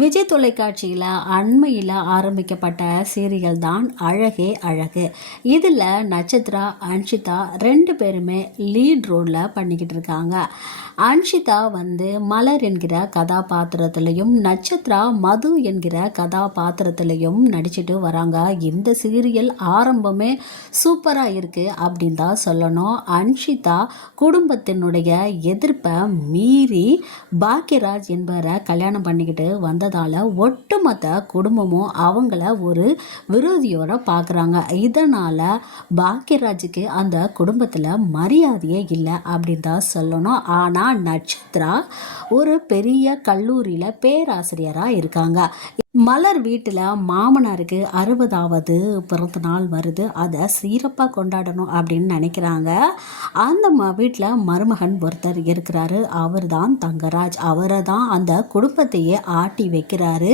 விஜய் தொலைக்காட்சியில் அண்மையில் ஆரம்பிக்கப்பட்ட சீரியல் தான் அழகே அழகு. இதில் நட்சத்திரா அன்ஷிதா ரெண்டு பேருமே லீட் ரோலில் பண்ணிக்கிட்டு இருக்காங்க. அன்ஷிதா வந்து மலர் என்கிற கதாபாத்திரத்திலையும் நட்சத்திரா மது என்கிற கதாபாத்திரத்திலையும் நடிச்சிட்டு வராங்க. இந்த சீரியல் ஆரம்பமே சூப்பராக இருக்குது அப்படின்னு தான் சொல்லணும். அன்ஷிதா குடும்பத்தினுடைய எதிர்ப்பை மீறி பாக்கியராஜ் என்பவரை கல்யாணம் பண்ணிக்கிட்டு வந்ததால் ஒட்டுமொத்த குடும்பமும் அவங்கள ஒரு விரோதியோட பார்க்குறாங்க இதனால் பாக்யராஜுக்கு அந்த குடும்பத்தில் மரியாதையே இல்லை அப்படின்னு தான் சொல்லணும். ஆனால் நட்சத்திரா ஒரு பெரிய கல்லூரியில் பேராசிரியராக இருக்காங்க. மலர் வீட்டில் மாமனாருக்கு அறுபதாவது பிறந்த நாள் வருது. அதை சிறப்பாக கொண்டாடணும் அப்படின்னு நினைக்கிறாங்க. அந்த ம வீட்டில் மருமகன் ஒருத்தர் இருக்கிறாரு. அவர் தான் தங்கராஜ். அவரை தான் அந்த குடும்பத்தையே ஆட்டி வைக்கிறாரு.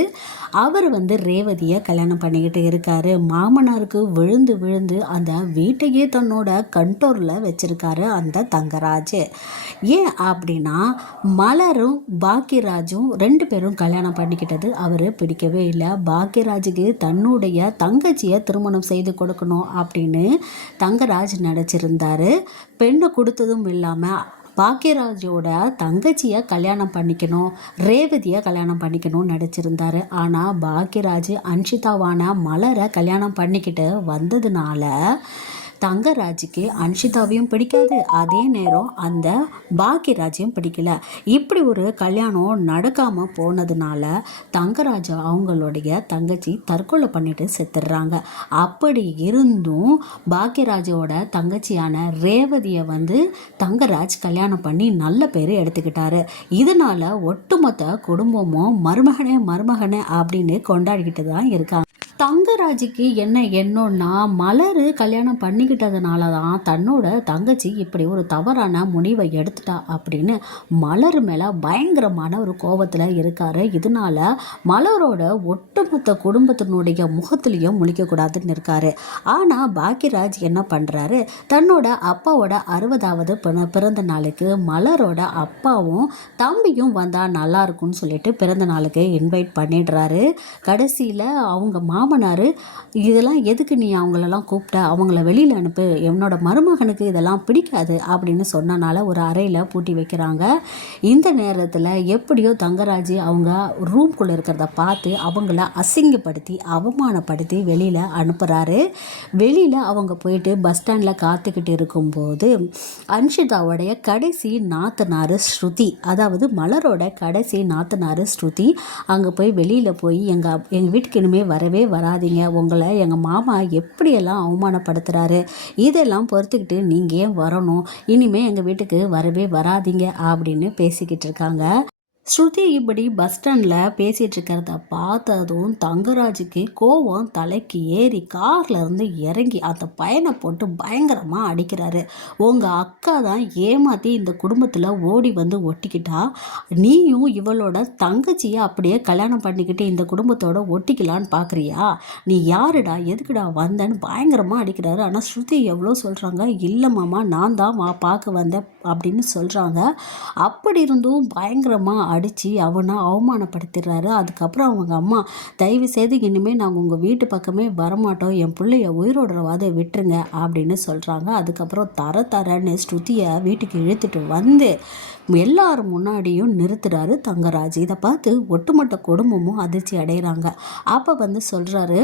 அவர் வந்து ரேவதியை கல்யாணம் பண்ணிக்கிட்டு இருக்காரு. மாமனாருக்கு விழுந்து விழுந்து அந்த வீட்டையே தன்னோட கண்டோரில் வச்சுருக்காரு அந்த தங்கராஜ். ஏன் அப்படின்னா மலரும் பாக்கியராஜும் ரெண்டு பேரும் கல்யாணம் பண்ணிக்கிட்டது அவர் பிடிக்கவே இல்லை. பாக்யராஜுக்கு தன்னுடைய தங்கச்சியை திருமணம் செய்து கொடுக்கணும் அப்படின்னு தங்கராஜ் நினச்சிருந்தார். பெண்ணை கொடுத்ததும் இல்லாமல் பாக்யராஜோட தங்கச்சியை கல்யாணம் பண்ணிக்கணும் ரேவதியை கல்யாணம் பண்ணிக்கணும்னு நடிச்சிருந்தாரு ஆனால் பாக்யராஜ் அன்ஷிதாவான மலரை கல்யாணம் பண்ணிக்கிட்டு வந்ததுனால தங்கராஜுக்கு அன்ஷிதாவையும் பிடிக்காது. அதே நேரம் அந்த பாக்கியராஜையும் பிடிக்கல. இப்படி ஒரு கல்யாணம் நடக்காமல் போனதுனால தங்கராஜ் அவங்களுடைய தங்கச்சி தற்கொலை பண்ணிட்டு செத்துடுறாங்க அப்படி இருந்தும் பாக்கியராஜோட தங்கச்சியான ரேவதியை வந்து தங்கராஜ் கல்யாணம் பண்ணி நல்ல பேர் எடுத்துக்கிட்டாரு. இதனால ஒட்டுமொத்த குடும்பமும் மருமகனே மருமகனே அப்படின்னு கொண்டாடிக்கிட்டு தான் இருக்காங்க. தங்கராஜுக்கு என்ன எண்ணம்னா மலர் கல்யாணம் பண்ணிக்கிட்டதுனால தான் தன்னோட தங்கச்சி இப்படி ஒரு தவறான முடிவை எடுத்துட்டா அப்படின்னு மலர் மேலே பயங்கரமான ஒரு கோபத்தில் இருக்காரு. இதனால மலரோட ஒட்டுமொத்த குடும்பத்தினுடைய முகத்திலையும் முழிக்கக்கூடாதுன்னு இருக்காரு. ஆனால் பாக்கியராஜ் என்ன பண்ணுறாரு தன்னோட அப்பாவோட அறுபதாவது பிறந்த நாளுக்கு மலரோட அப்பாவும் தம்பியும் வந்தால் நல்லா இருக்கும்னு சொல்லிட்டு பிறந்த நாளுக்கு இன்வைட் பண்ணிடுறாரு. கடைசியில் அவங்க மாமா மாமனார் இதெல்லாம் எதுக்கு நீ அவங்களெல்லாம் கூப்பிட்ட? அவங்கள வெளியில் அனுப்பு. என்னோட மருமகனுக்கு இதெல்லாம் பிடிக்காது அப்படின்னு சொன்னனால ஒரு அறையில் பூட்டி வைக்கிறாங்க. இந்த நேரத்தில் எப்படியோ தங்கராஜ் அவங்க ரூம்குள்ளே இருக்கிறத பார்த்து அவங்கள அசிங்கப்படுத்தி அவமானப்படுத்தி வெளியில் அனுப்புகிறாரு வெளியில் அவங்க போயிட்டு பஸ் ஸ்டாண்டில் காத்துக்கிட்டு இருக்கும்போது அன்ஷிதாவுடைய கடைசி நாத்தனார் ஸ்ருதி அதாவது மலரோட கடைசி நாத்தனார் ஸ்ருதி அங்கே போய் வெளியில் போய் எங்கள் எங்கள் வீட்டுக்கு இனிமேல் வரவே வராதிங்க. உங்களை எங்கள் மாமா எப்படியெல்லாம் அவமானப்படுத்துகிறாரு இதெல்லாம் பொறுத்துக்கிட்டு நீங்கள் ஏன் வரணும்? இனிமேல் எங்கள் வீட்டுக்கு வரவே வராதிங்க அப்படின்னு பேசிக்கிட்டு இருக்காங்க. ஸ்ருதி இப்படி பஸ் ஸ்டாண்டில் பேசிகிட்டு இருக்கிறத பார்த்ததும் தங்கராஜுக்கு கோவம் தலைக்கு ஏறி காரில் இருந்து இறங்கி அந்த பையனை போட்டு பயங்கரமாக அடிக்கிறாரு. உங்கள் அக்கா தான் ஏமாற்றி இந்த குடும்பத்தில் ஓடி வந்து ஒட்டிக்கிட்டா. நீயும் இவளோட தங்கச்சியை அப்படியே கல்யாணம் பண்ணிக்கிட்டு இந்த குடும்பத்தோட ஒட்டிக்கலான்னு பார்க்குறியா நீ யாருடா எதுக்குடா வந்தேன்னு பயங்கரமாக அடிக்கிறாரு. ஆனால் ஸ்ருதி எவ்வளோ சொல்கிறாங்க இல்லை மாமா நான் தான் வா பார்க்க வந்தேன். அப்படின்னு சொல்கிறாங்க அப்படி இருந்தும் பயங்கரமாக அடித்து அவனை அவமானப்படுத்திடுறாரு. அதுக்கப்புறம் அவங்க அம்மா தயவு செய்து இனிமேல் நாங்கள் உங்கள் வீட்டு பக்கமே வரமாட்டோம். என் பிள்ளைய உயிரோடுறவாத விட்டுருங்க அப்படின்னு சொல்கிறாங்க அதுக்கப்புறம் தர தரன்னு ஸ்ருதியை வீட்டுக்கு இழுத்துட்டு வந்து எல்லாரும் முன்னாடியும் நிறுத்துறாரு தங்கராஜ். இதை பார்த்து ஒட்டுமொத்த குடும்பமும் அதிர்ச்சி அடைகிறாங்க அப்போ வந்து சொல்கிறாரு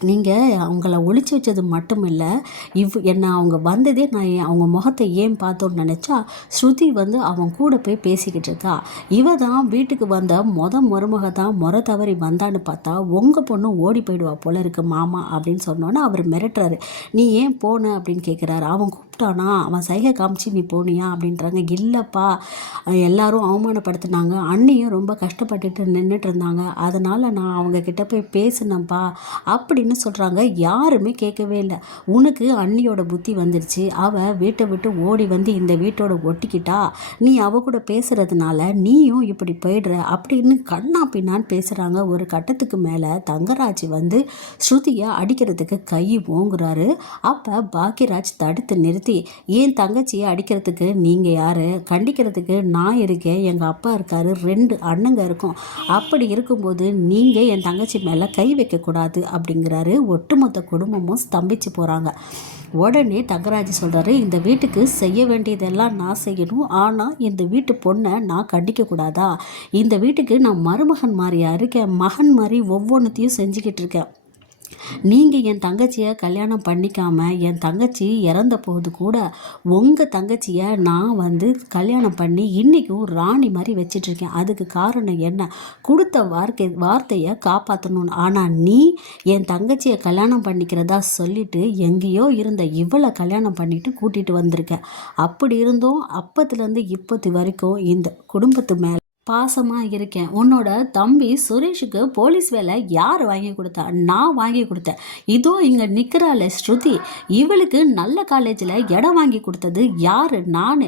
நீங்கள் அவங்கள ஒழிச்சு வச்சது மட்டும் இல்லை இவ் என்னை அவங்க வந்ததே நான் அவங்க முகத்தை ஏன் பார்த்தோன்னு நினச்சா ஸ்ருதி வந்து அவன் கூட போய் பேசிக்கிட்டு இருக்கா. இவ தான் வீட்டுக்கு வந்த மொத மருமக தான் முறை தவறி வந்தான்னு பார்த்தா உங்கள் பொண்ணு ஓடி போயிடுவா போல இருக்கு மாமா அப்படின்னு சொன்னோன்னே அவர் மிரட்டுறாரு. நீ ஏன் போன? அப்படின்னு கேட்குறாரு அவன் கூப்பிட்டானா? அவன் சைகை காமிச்சு நீ போனியா? அப்படின்றாங்க. இல்லைப்பா. எல்லாரும் அவமானப்படுத்தினாங்க. அண்ணியும் ரொம்ப கஷ்டப்பட்டுட்டு நின்றுட்டு இருந்தாங்க அதனால் நான் அவங்க கிட்ட போய் பேசினேன்ப்பா அப்படின்னு சொல்கிறாங்க யாருமே கேட்கவே இல்லை. உனக்கு அண்ணியோட புத்தி வந்துடுச்சு அவள் வீட்டை விட்டு ஓடி வந்து இந்த வீட்டோட ஒட்டிக்கிட்டா. நீ அவ கூட பேசுகிறதுனால நீயும் இப்படி போயிடுற அப்படின்னு கண்ணா பின்னான்னு பேசுகிறாங்க ஒரு கட்டத்துக்கு மேலே தங்கராஜ் வந்து ஸ்ருதியை அடிக்கிறதுக்கு கை ஓங்குறாரு. அப்போ பாக்கியராஜ் தடுத்து நிறுத்தி ஸ்ருதி என் தங்கச்சியை அடிக்கிறதுக்கு நீங்கள் யார்? கண்டிக்கிறதுக்கு நான் இருக்கேன். எங்கள் அப்பா இருக்கார். ரெண்டு அண்ணங்க இருக்கும். அப்படி இருக்கும்போது நீங்கள் என் தங்கச்சி மேலே கை வைக்கக்கூடாது அப்படிங்கிறாரு. ஒட்டுமொத்த குடும்பமும் ஸ்தம்பிச்சு போகிறாங்க உடனே தங்கராஜ் சொல்கிறாரு இந்த வீட்டுக்கு செய்ய வேண்டியதெல்லாம் நான் செய்யணும். ஆனால் இந்த வீட்டு பொண்ணை நான் கண்டிக்கக்கூடாதா இந்த வீட்டுக்கு நான் மருமகன் மாதிரியா இருக்கேன். மகன் மாதிரி ஒவ்வொன்றத்தையும் செஞ்சுக்கிட்டு இருக்கேன். நீங்கள் என் தங்கச்சியை கல்யாணம் பண்ணிக்காமல் என் தங்கச்சி இறந்த போது கூட உங்கள் தங்கச்சியை நான் வந்து கல்யாணம் பண்ணி இன்றைக்கும் ராணி மாதிரி வச்சிட்ருக்கேன். அதுக்கு காரணம் என்ன? கொடுத்த வார்த்தை வார்த்தையை காப்பாற்றணும்னு ஆனால் நீ என் தங்கச்சியை கல்யாணம் பண்ணிக்கிறதா சொல்லிட்டு எங்கேயோ இருந்த இவளை கல்யாணம் பண்ணிட்டு கூட்டிகிட்டு வந்திருக்க. அப்படி இருந்தும் அப்பத்துலேருந்து இப்போத்து வரைக்கும் இந்த குடும்பத்து மேலே பாசமாக இருக்கேன். உன்னோட தம்பி சுரேஷுக்கு போலீஸ் வேலை யார் வாங்கி கொடுத்தா? நான் வாங்கி கொடுத்தேன். இதோ இங்கே நிற்கிறாள் ஸ்ருதி. இவளுக்கு நல்ல காலேஜில் இடம் வாங்கி கொடுத்தது யார்? நான்.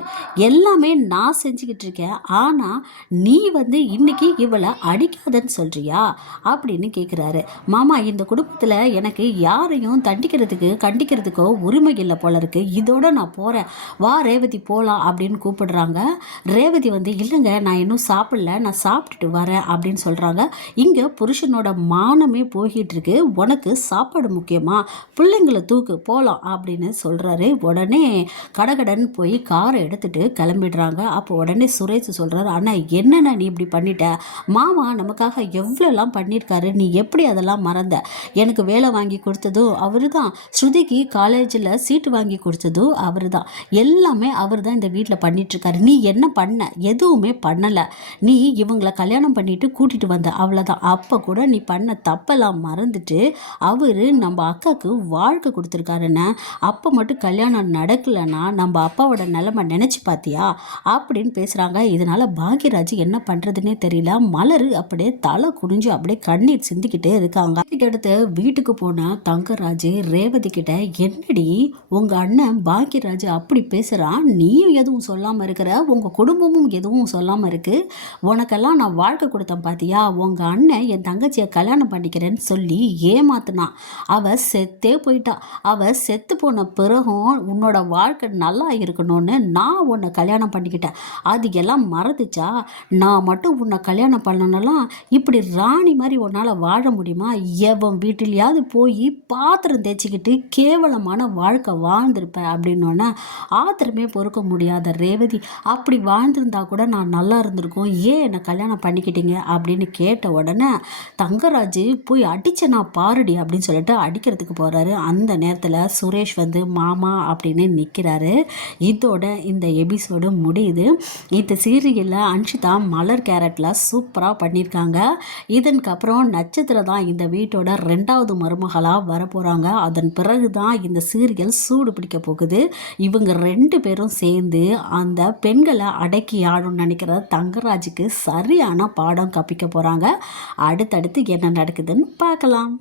எல்லாமே நான் செஞ்சுக்கிட்டு இருக்கேன். ஆனால் நீ வந்து இன்னைக்கு இவளை அடிக்காதன்னு சொல்கிறியா அப்படின்னு கேட்குறாரு மாமா இந்த குடும்பத்தில் எனக்கு யாரையும் தண்டிக்கிறதுக்கு கண்டிக்கிறதுக்கோ உரிமை இல்லை போல இருக்கு. இதோட நான் போகிறேன் வா ரேவதி போகலாம் அப்படின்னு கூப்பிடுறாங்க. ரேவதி வந்து இல்லைங்க நான் இன்னும் சாப்பிட சாப்பிடல நான் சாப்பிட்டுட்டு வரேன் அப்படின்னு சொல்கிறாங்க இங்கே புருஷனோட மானமே போயிட்டுருக்கு உனக்கு சாப்பாடு முக்கியமாக பிள்ளைங்களை தூக்கு போகலாம் அப்படின்னு சொல்கிறாரு உடனே கடகடன் போய் காரை எடுத்துகிட்டு கிளம்பிடுறாங்க. அப்போ உடனே சுரேஷ் சொல்கிறாரு ஆனால் என்னென்ன நீ இப்படி பண்ணிட்ட? மாமா நமக்காக எவ்வளோலாம் பண்ணியிருக்காரு? நீ எப்படி அதெல்லாம் மறந்த? எனக்கு வேலை வாங்கி கொடுத்ததும் அவர் தான் ஸ்ருதிக்கு காலேஜில் சீட்டு வாங்கி கொடுத்ததும் அவர் தான் எல்லாமே அவர் தான் இந்த வீட்டில் பண்ணிகிட்ருக்காரு நீ என்ன பண்ண? எதுவுமே பண்ணலை. நீ இவங்களை கல்யாணம் பண்ணிட்டு கூட்டிகிட்டு வந்த அவ்வளோதான் அப்போ கூட நீ பண்ண தப்பெல்லாம் மறந்துட்டு அவர் நம்ம அக்காவுக்கு வாழ்க்கை கொடுத்துருக்காருன்னு அப்போ மட்டும் கல்யாணம் நடக்கலைன்னா நம்ம அப்பாவோட நிலமை நினச்சி பார்த்தியா அப்படின்னு பேசுகிறாங்க இதனால் பாக்யராஜ் என்ன பண்ணுறதுனே தெரியல. மலர் அப்படியே தலை குனிஞ்சு அப்படியே கண்ணீர் சிந்திக்கிட்டே இருக்காங்க. அடுத்து வீட்டுக்கு போன தங்கராஜ் ரேவதி கிட்ட என்னடி உங்கள் அண்ணன் பாக்யராஜ் அப்படி பேசுகிறான் நீயும் எதுவும் சொல்லாமல் இருக்கிற? உங்கள் குடும்பமும் எதுவும் சொல்லாமல் இருக்குது உனக்கெல்லாம் நான் வாழ்க்கை கொடுத்தேன் பார்த்தியா உங்கள் அண்ணன் என் தங்கச்சியை கல்யாணம் பண்ணிக்கிறேன்னு சொல்லி ஏமாத்தினான் அவள் செத்தே போயிட்டா. அவள் செத்து போன பிறகும் உன்னோட வாழ்க்கை நல்லா இருக்கணும்னு நான் உன்னை கல்யாணம் பண்ணிக்கிட்டேன். அது எல்லாம் மறந்துச்சா? நான் மட்டும் உன்னை கல்யாணம் பண்ணணும்லாம் இப்படி ராணி மாதிரி உன்னால் வாழ முடியுமா? எவன் வீட்டிலையாவது போய் பாத்திரம் தேய்ச்சிக்கிட்டு கேவலமான வாழ்க்கை வாழ்ந்திருப்பேன் அப்படின்னோடனே ஆத்திரமே பொறுக்க முடியாத ரேவதி. அப்படி வாழ்ந்திருந்தா கூட நான் நல்லா இருந்திருக்கோம். ஏன் என்னை கல்யாணம் பண்ணிக்கிட்டீங்க அப்படின்னு கேட்ட உடனே தங்கராஜ் போய் அடிச்ச நான் பாருடி அப்படின்னு சொல்லிட்டு அடிக்கிறதுக்கு போகிறாரு அந்த நேரத்தில் சுரேஷ் வந்து மாமா அப்படின்னு நிற்கிறாரு இதோட இந்த எபிசோடு முடியுது. இந்த சீரியலில் அன்ஷிதா மலர் கேரட்டில் சூப்பராக பண்ணியிருக்காங்க இதன்கப்புறம் நட்சத்திரம் தான் இந்த வீட்டோட ரெண்டாவது மருமகளாக வரப்போகிறாங்க அதன் பிறகு தான் இந்த சீரியல் சூடு பிடிக்க போகுது. இவங்க ரெண்டு பேரும் சேர்ந்து அந்த பெண்களை அடக்கி ஆடணும்னு நினைக்கிற தங்கராஜ் ராஜுக்கு சரியான பாடம் கப்பிக்க போகிறாங்க அடுத்தடுத்து என்ன நடக்குதுன்னு பார்க்கலாம்.